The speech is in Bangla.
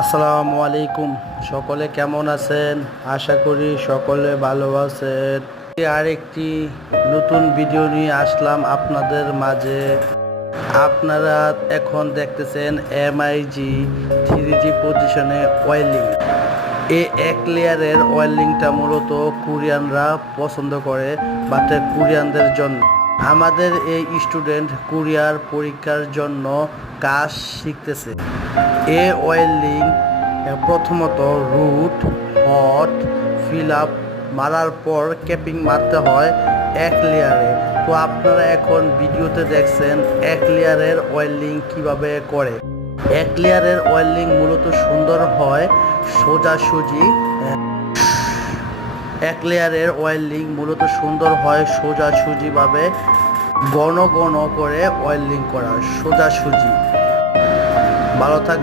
আসসালামু আলাইকুম। সকলে কেমন আছেন? আশা করি সকলে ভালো আছেন। আরেকটি নতুন ভিডিও নিয়ে আসলাম আপনাদের মাঝে। আপনারা এখন দেখতেছেন MIG 3G পজিশনে ওয়েল্ডিং। এই এক লেয়ারের ওয়েল্ডিংটা মূলত কোরিয়ানরা পছন্দ করে, বাট কোরিয়ানদের জন্য। আমাদের এই স্টুডেন্ট কোরিয়ার পরীক্ষার জন্য কাজ শিখতেছে। এ ওয়েল্ডিং প্রথমত রুট হট ফিল আপ মারার পর ক্যাপিং মারতে হয় এক লেয়ারে। তো আপনারা এখন ভিডিওতে দেখছেন এক লেয়ারের ওয়েল্ডিং কিভাবে করে। এক লেয়ারের ওয়েল্ডিং মূলত সুন্দর হয় সোজাসুজি। এক লেয়ারের ওয়েল্ডিং মূলত সুন্দর হয় সোজাসুজিভাবে, ঘন ঘন করে ওয়েল্ডিং করা সোজাসুজি। ভালো থাক।